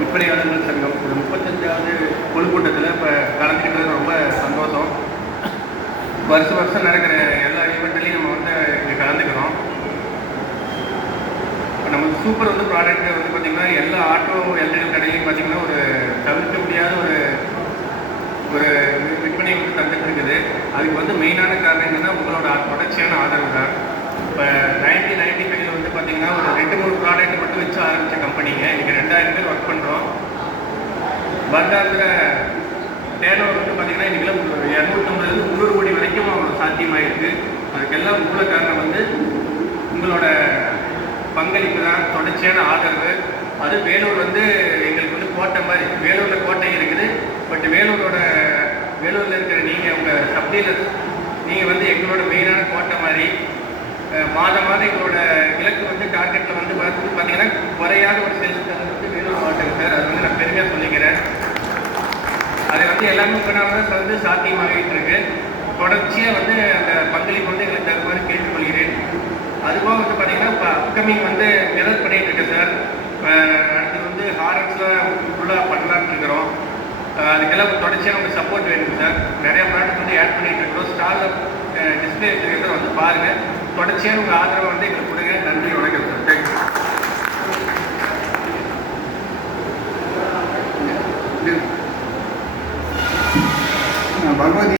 விற்பனையாளர்கள் சங்கம் ஒரு 35வது பொதுக்கூட்டத்தில் இப்போ கலந்துக்கிட்டது ரொம்ப சந்தோஷம். வருஷம் நடக்கிற எல்லா ஈவெண்ட்லையும் நம்ம வந்து இங்கே கலந்துக்கிறோம். இப்போ நம்ம சூப்பர் ப்ராடக்ட் பார்த்திங்கன்னா எல்லா ஆட்டோ எல்இடி கடையிலையும் பார்த்திங்கன்னா ஒரு தவிர்க்க முடியாத ஒரு விற்பனை தந்துட்டு இருக்குது. அதுக்கு மெயினான காரணம் என்னென்னா உங்களோட தொடர்ச்சியான ஆதரவு தான். இப்போ 1995 பார்த்திங்கன்னா ஒரு 2-3 ப்ராடக்ட் மட்டும் வச்சு ஆரம்பித்த கம்பெனிங்க. இன்றைக்கி 2000 பேர் ஒர்க் பண்ணுறோம். வருடாந்திர டேர்ன்ஓவர் பார்த்திங்கன்னா இன்றைக்கெல்லாம் 250-300 கோடி வரைக்கும் சாத்தியமாகிருக்கு. அதுக்கெல்லாம் மூல காரணம் உங்களோட பங்களிப்பு தான், தொடர்ச்சியான ஆதரவு. அது வேலூர் எங்களுக்கு கோட்டை மாதிரி. வேலூரில் கோட்டை இருக்குது. பட் வேலூரில் இருக்கிற நீங்கள் உங்கள் சப்டீலர் நீங்கள் எங்களோட மெயினான கோட்டை மாதிரி. மாதம் எங்களோட இலக்கு டார்கெட்டில் பார்த்தீங்கன்னா குறையாத ஒரு சேல்ஸ் வேலூர் மாவட்டம் சார். அது நான் பெருமையாக சொல்லிக்கிறேன். அது எல்லாமே உங்களால் தான் சாத்தியமாகிட்டு இருக்கு. தொடர்ச்சியாக அந்த பங்களிப்பு எங்களுக்கு தருமாறு கேட்டுக்கொள்கிறேன். அதுபோக பார்த்தீங்கன்னா இப்போ அப்கமிங் மிரர் பண்ணிகிட்டு இருக்கேன் சார். அடுத்து ஹாரன்ஸ்லாம் ஃபுல்லாக பண்ணலான்னு இருக்கிறோம். அதுக்கெல்லாம் தொடர்ச்சியாக உங்கள் சப்போர்ட் வேணும் சார். நிறையா ப்ராடக்ட் ஆட் பண்ணிகிட்டு இருக்கிறோம். ஸ்டாலில் டிஸ்பிளே வச்சுருக்கிறத பாருங்கள். தொடர்ச்சியாக உங்கள் ஆதரவை எங்களுக்கு கொடுங்க. நன்றி.